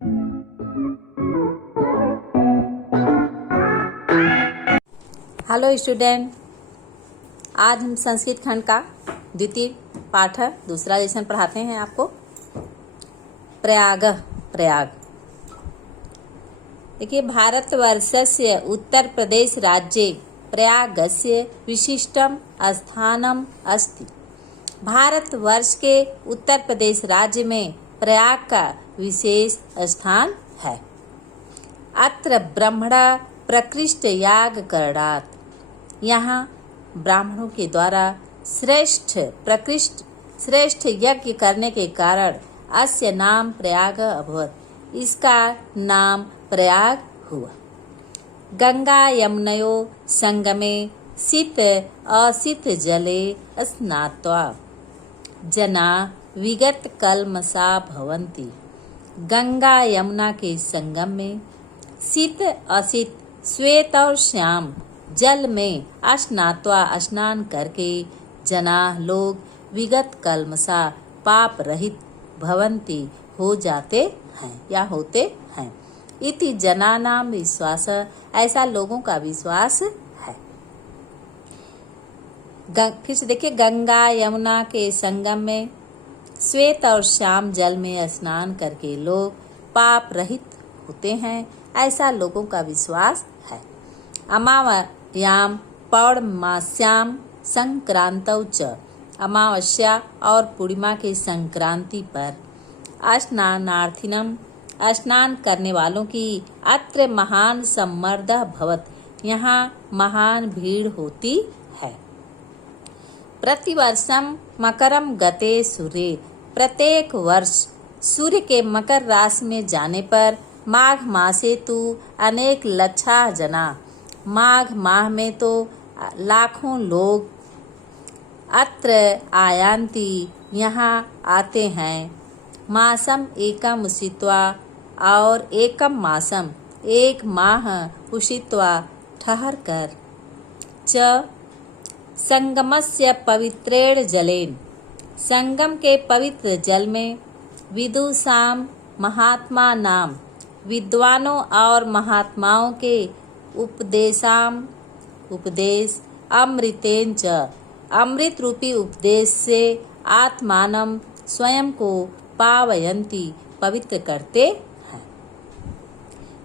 Hello student, आज हम संस्कृत खंड का द्वितीय पाठ दूसरा लेसन पढ़ाते हैं आपको। प्रयाग। देखिए, भारतवर्षस्य उत्तर प्रदेश राज्ये प्रयागस्य विशिष्टम स्थानम अस्ति। भारतवर्ष के उत्तर प्रदेश राज्य में प्रयाग का विशेष स्थान है। अत्र ब्रह्मणा प्रकृष्ट याग करणात्, यहाँ ब्राह्मणों के द्वारा श्रेष्ठ यज्ञ करने के कारण अस्य नाम प्रयाग अभवत्, इसका नाम प्रयाग हुआ। गंगा यमुनयो संगमे शीत अशीत जले स्नात्वा जना विगत कल्मषा भवन्ति। गंगा यमुना के संगम में शीत अशीत श्वेत और श्याम जल में स्नान करके जना लोग विगत कल्मषा पाप रहित भवन्ति हो जाते हैं या होते हैं। इति जनानाम विश्वास, ऐसा लोगों का विश्वास है। फिर से देखिए, गंगा यमुना के संगम में श्वेत और श्याम जल में स्नान करके लोग पाप रहित होते हैं, ऐसा लोगों का विश्वास है। अमावस्याम पौर्णमास्याम संक्रांतौ च, अमावस्या और पूर्णिमा के संक्रांति पर स्नानार्थिनम, स्नान करने वालों की अत्र महान सम्मर्दः भवत्, यहाँ महान भीड़ होती है। प्रतिवर्षम मकरम गते सूर्ये, प्रत्येक वर्ष सूर्य के मकर राशि में जाने पर माघ मासे तु अनेक लक्षा जना, माघ माह में तो लाखों लोग अत्र आयान्ति, यहाँ आते हैं। मासम एकम उषित्वा, और एकम मासम एक माह उषित्वा ठहर कर, च संगमस्य पवित्रेण जलेन, संगम के पवित्र जल में विदुषाम महात्मा नाम, विद्वानों और महात्माओं के उपदेश अमृतेन च, अमृत रूपी उपदेश से आत्मानम स्वयं को पावयन्ति, पवित्र करते हैं।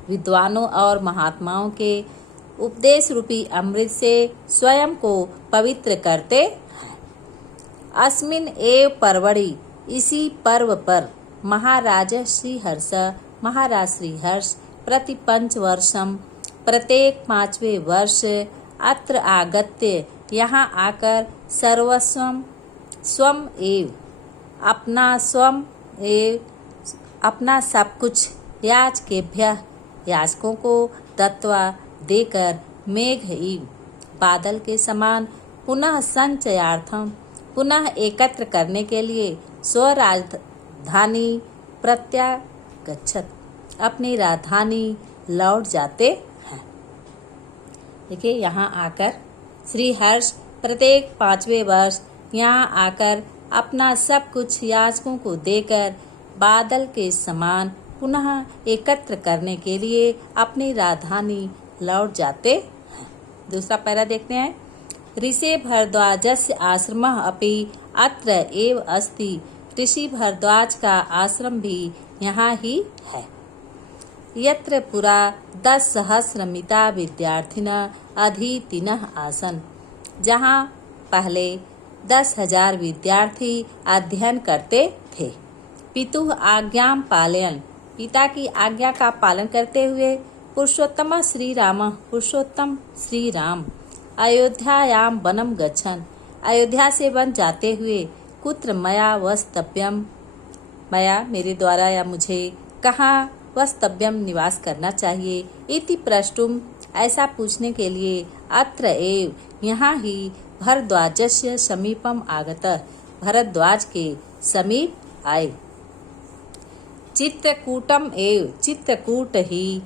विद्वानों और महात्माओं के उपदेश रूपी अमृत से स्वयं को पवित्र करते हैं। अस्मिन् एव पर्वणि, इसी पर्व पर महाराज श्रीहर्ष प्रति पंचवर्षम, प्रत्येक 5वें वर्ष अत्र आगत्य, यहाँ आकर सर्वस्वम स्वम एव, अपना सब कुछ याचकेभ्यः, याचकों को दत्वा देकर, मेघ इव, बादल के समान, पुनः संचयार्थम, पुनः एकत्र करने के लिए स्वराजधानी प्रत्यागच्छत्, अपनी राजधानी लौट जाते हैं। देखिए, यहाँ आकर श्री हर्ष प्रत्येक 5वें वर्ष यहाँ आकर अपना सब कुछ याचकों को देकर बादल के समान पुनः एकत्र करने के लिए अपनी राजधानी लौट जाते हैं। दूसरा पैरा देखते हैं। ऋषि भरद्वाजस्य आश्रमः अपि अत्र एव अस्ति, ऋषि भरद्वाज का आश्रम भी यहाँ ही है। यत्र पुरा 10,000 विद्यार्थिनः अधीतिनः आसन्, जहाँ पहले 10,000 विद्यार्थी अध्ययन करते थे। पितुः आज्ञां पालयन्, पिता की आज्ञा का पालन करते हुए पुरुषोत्तम श्री राम अयोध्यायाम वनम गच्छन्, अयोध्या से वन जाते हुए कुत्र मया वस्तव्यम, मया मेरे द्वारा या मुझे कहाँ वस्तव्यम निवास करना चाहिए, इति प्रष्टुम, ऐसा पूछने के लिए अत्र एव, यहाँ ही भरद्वाजस्य समीपम आगतः, भरद्वाज के समीप आए। चित्रकूटम एव, चित्रकूट ही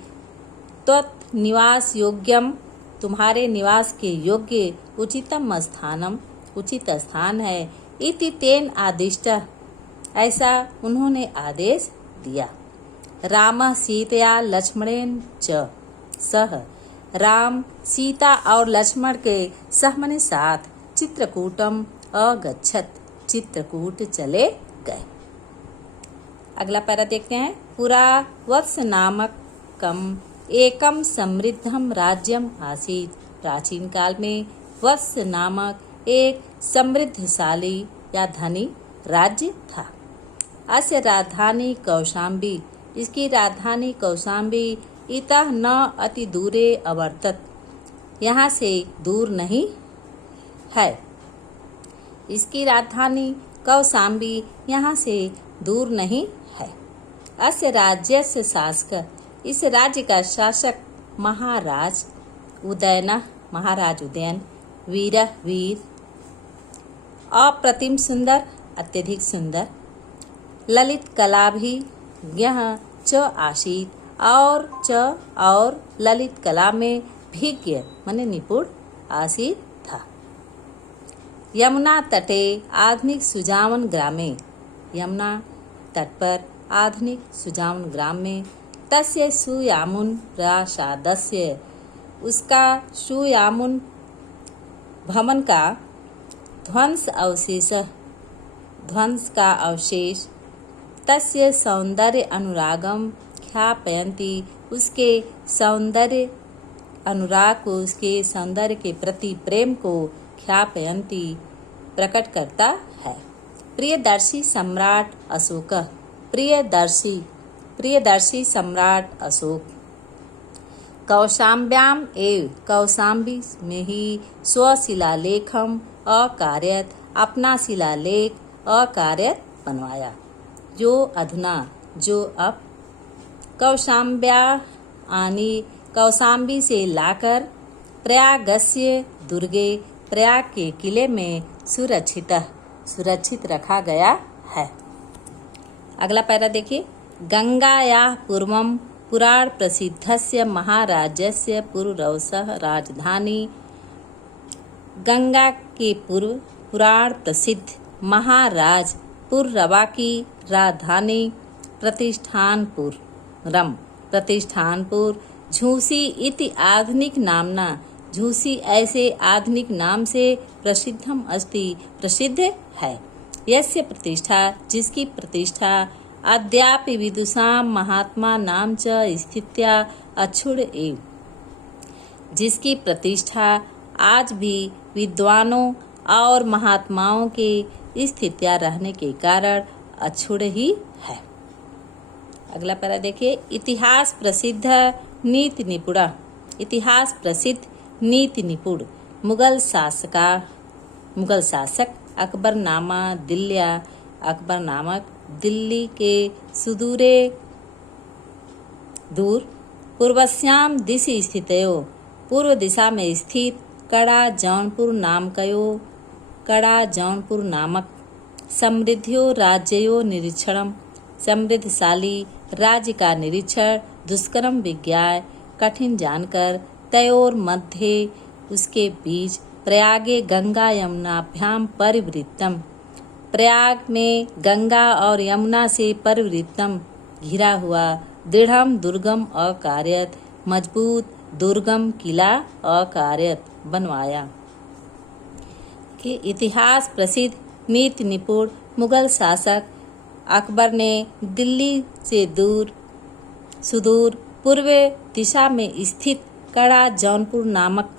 त्वत् निवास योग्यम, तुम्हारे निवास के योग्य उचितम स्थानम, उचित स्थान है। इति तेन आदिष्ट, ऐसा उन्होंने आदेश दिया। रामः सीतया लक्ष्मणेन च सह। राम सीता और लक्ष्मण के सहमने साथ चित्रकूटम अगच्छत, चित्रकूट चले गए। अगला पैरा देखते हैं। पुरा वत्स नामकम एकम समृद्धम राज्यम आसीत। प्राचीन काल में वत्स नामक एक समृद्धशाली या धनी राज्य था। अस्य राजधानी कौशाम्बी, इसकी राजधानी कौशाम्बी इतः न अति दूरे अवर्तत, यहाँ से दूर नहीं है। इसकी राजधानी कौशाम्बी यहाँ से दूर नहीं है। अस्य राज्यस्य शासक, इस राज्य का शासक महाराज उदयन, महाराज उदयन, वीरः वीर, अप्रतिम सुंदर, अत्यधिक सुंदर, ललित कला भी यह च आसीत, और ललित कला में भिज्ञ माने निपुण आसीत था। यमुना तटे आधुनिक सुजावन ग्रामे, यमुना तट पर आधुनिक सुजावन ग्राम में तस्य सुयामुन प्रासादस्य, उसका सुयामुन भवन का ध्वंस का अवशेष, तस्य सौंदर्य अनुरागम ख्यापयन्ति, उसके सौंदर्य अनुराग को, उसके सौंदर्य के प्रति प्रेम को ख्यापयन्ति प्रकट करता है। प्रियदर्शी सम्राट अशोक, प्रियदर्शी सम्राट अशोक कौशाम्ब्याम एव, कौशाम्बी में ही स्वशिलालेखम अकार्यत, अपना शिलालेख अकार्यत बनवाया। जो अधुना, जो अब कौशाम्ब्या आनी, कौशाम्बी से लाकर प्रयागस्य दुर्गे, प्रयाग के किले में सुरक्षित रखा गया है। अगला पैरा देखिए। गंगायाः पूर्वं पुराण प्रसिद्धस्य महाराजस्य पुरुरवसः राजधानी, गंगा के पूर्व पुराण प्रसिद्ध महाराज पुररवा की राजधानी प्रतिष्ठानपुर झूसी इति आधुनिक नामना, झूसी ऐसे आधुनिक नाम से प्रसिद्धम अस्ति, प्रसिद्ध है। यस्य प्रतिष्ठा, जिसकी प्रतिष्ठा अद्यापि विदुषां महात्मा नाम च स्थित्या अक्षुण्ण एव, जिसकी प्रतिष्ठा आज भी विद्वानों और महात्माओं के स्थित्या रहने के कारण अक्षुण्ण ही है। अगला पैरा देखिए। इतिहास प्रसिद्ध नीति निपुण, इतिहास प्रसिद्ध नीति निपुण मुगल शासक अकबरनामा दिल्लिया, अकबर नामक दिल्ली के दूर पूर्वस्याम दिशि स्थितयो, पूर्व दिशा में स्थित कड़ा जौनपुर नामक समृद्धियो राज्यो निरीक्षणम, समृद्धशाली राज्य का निरीक्षण, दुष्करम विज्ञाय कठिन जानकर, तयोर मध्य उसके बीच, प्रयागे गंगा यमुनाभ्याम परिवृत्तम, प्रयाग में गंगा और यमुना से परिवृत्तम घिरा हुआ, दृढ़म दुर्गम अकार्यत, मजबूत दुर्गम किला अकार्यत बनवाया। कि इतिहास प्रसिद्ध नीति निपुण मुगल शासक अकबर ने दिल्ली से सुदूर पूर्व दिशा में स्थित कड़ा जौनपुर नामक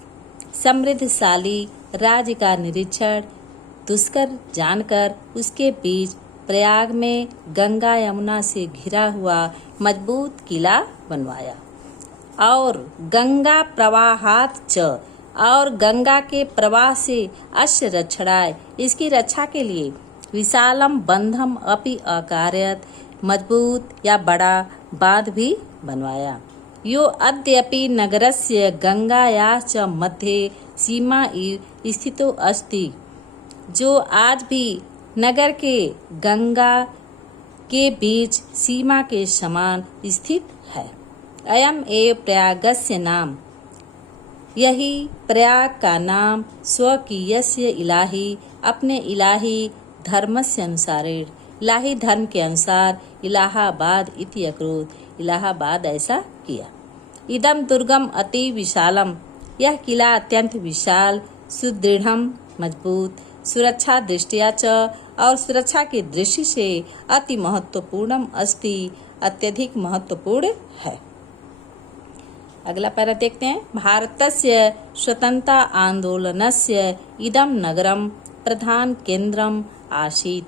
समृद्धशाली राज्य का निरीक्षण, दुष्कर जानकर उसके बीच प्रयाग में गंगा यमुना से घिरा हुआ मजबूत किला बनवाया। और गंगा प्रवाहात च, और गंगा के प्रवाह से अश्य रक्षणाय, इसकी रक्षा के लिए विशालम बंधम अपि अकार्यत, मजबूत या बड़ा बांध भी बनवाया। यो अद्यपि नगरस्य गंगायाः च मध्ये सीमा इव स्थितो अस्ति, जो आज भी नगर के गंगा के बीच सीमा के समान स्थित है। अयम एव प्रयागस्य नाम, यही प्रयाग का नाम स्वकीयस्य इलाही, अपने इलाही धर्मस्य अनुसारेण, इलाही धर्म के अनुसार इलाहाबाद इति अकरोत्, इलाहाबाद ऐसा किया। इदम दुर्गम अति विशालम, यह किला अत्यंत विशाल, सुदृढ़म मजबूत, सुरक्षा दृष्टिया च और सुरक्षा की दृष्टि से अति महत्वपूर्णम अस्ति, अत्यधिक महत्वपूर्ण है। अगला पैरा देखते हैं। भारतस्य स्वतंत्रता आंदोलनस्य इदम नगरम प्रधान केंद्रम आसीत्,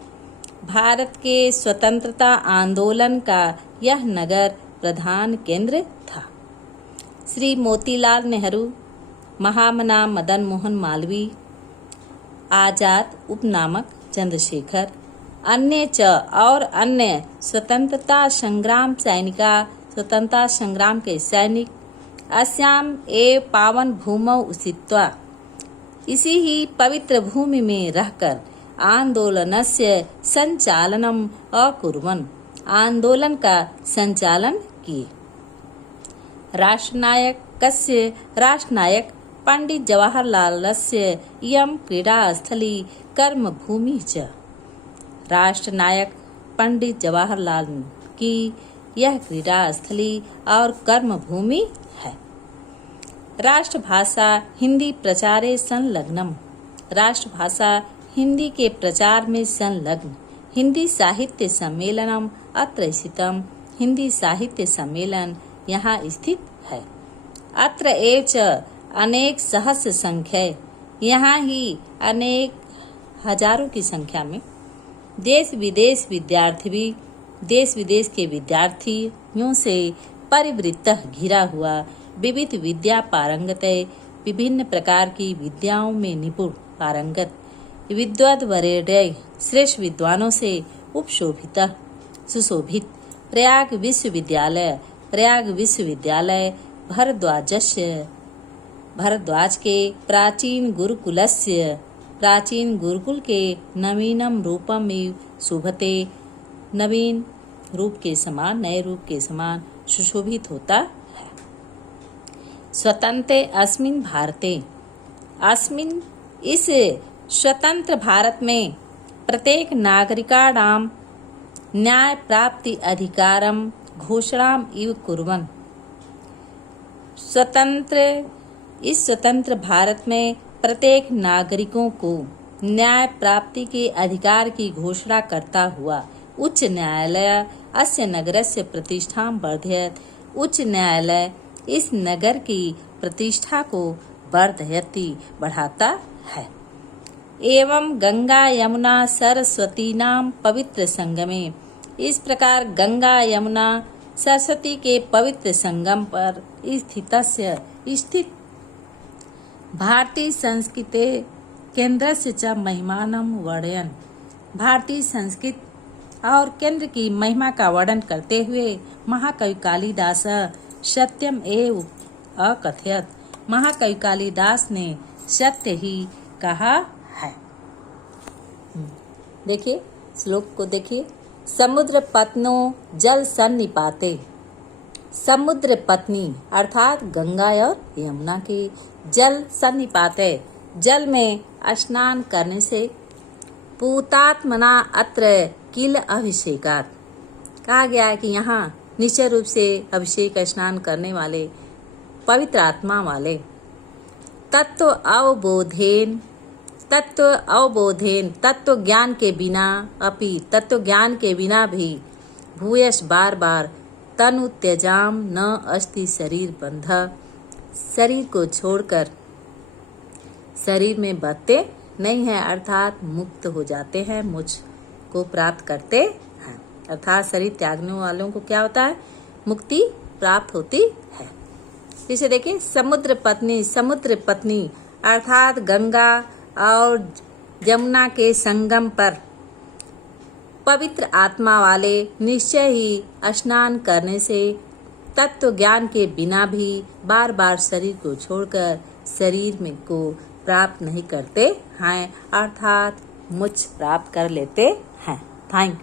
भारत के स्वतंत्रता आंदोलन का यह नगर प्रधान केंद्र था। श्री मोतीलाल नेहरू, महामना मदन मोहन मालवीय, आजाद उपनामक चंद्रशेखर, अन्य च और अन्य स्वतंत्रता संग्राम के सैनिक अस्याम ए पावन भूमौ उषित्वा, इसी ही पवित्र भूमि में रहकर आंदोलनस्य संचालनम अकुर्वन्, आंदोलन का संचालन किए। राष्ट्रनायक पंडित जवाहरलालस्य इयं क्रीडास्थली कर्मभूमि च, राष्ट्रनायक पंडित जवाहरलाल की यह क्रीडास्थली और कर्मभूमि है। राष्ट्रभाषा हिंदी प्रचारे संलग्नम, राष्ट्रभाषा हिंदी के प्रचार में संलग्न। हिंदी साहित्य सम्मेलनम अत्र स्थितम, हिंदी साहित्य सम्मेलन यहाँ स्थित है। अत्र एव च अनेक सहस्र संख्या, यहाँ ही अनेक हजारों की संख्या में देश विदेश के विद्यार्थियों से परिवृत्त घिरा हुआ, विविध विद्या पारंगत, विभिन्न प्रकार की विद्याओं में निपुण पारंगत, विद्वद वरेण्य श्रेष्ठ विद्वानों से उपशोभित सुशोभित प्रयाग विश्वविद्यालय भरद्वाज के प्राचीन गुरुकुल के नवीनम रूपम शोभते, नवीन रूप के समान, नए रूप के समान सुशोभित होता है। स्वतंत्र अस्मिन् भारते, अस्मिन् इस स्वतंत्र भारत में प्रत्येक नागरिकाणां न्याय प्राप्ति अधिकारम घोषणाम इव कुर्वन्, इस स्वतंत्र भारत में प्रत्येक नागरिकों को न्याय प्राप्ति के अधिकार की घोषणा करता हुआ उच्च न्यायालय अस्य नगरस्य प्रतिष्ठां वर्धयत्, उच्च न्यायालय इस नगर की प्रतिष्ठा को वर्धयति बढ़ाता है। एवं गंगा यमुना सरस्वती नाम पवित्र संगमे, इस प्रकार गंगा यमुना सरस्वती के पवित्र संगम पर स्थित भारतीय संस्कृते केंद्रस्य च महिमानं वर्णयन्, भारतीय संस्कृत और केंद्र की महिमा का वर्णन करते हुए महाकवि कालिदास सत्यम एव अकथयत्, महाकवि कालिदास ने सत्य ही कहा है। देखिए श्लोक को देखिए। समुद्र पत्नो जल सन्निपाते, समुद्र पत्नी अर्थात गंगा और यमुना के जल सन्निपाते, जल में स्नान करने से, पूतात्मना अत्र किल अभिषेकात्, कहा गया है कि यहाँ निश्चय रूप से अभिषेक स्नान करने वाले पवित्र आत्मा वाले, तत्व अवबोधेन तत्व ज्ञान के बिना भी भूयस बार बार तनु त्यजाम न अस्ति शरीर बंध, शरीर को छोड़कर शरीर में बंधते नहीं है, अर्थात मुक्त हो जाते हैं, मुझ को प्राप्त करते हैं। अर्थात शरीर त्यागने वालों को क्या होता है, मुक्ति प्राप्त होती है। इसे देखिए, समुद्र पत्नी अर्थात गंगा और यमुना के संगम पर पवित्र आत्मा वाले निश्चय ही स्नान करने से तत्व ज्ञान के बिना भी बार बार शरीर को छोड़कर शरीर में को प्राप्त नहीं करते हैं, अर्थात मुझ प्राप्त कर लेते हैं। थैंक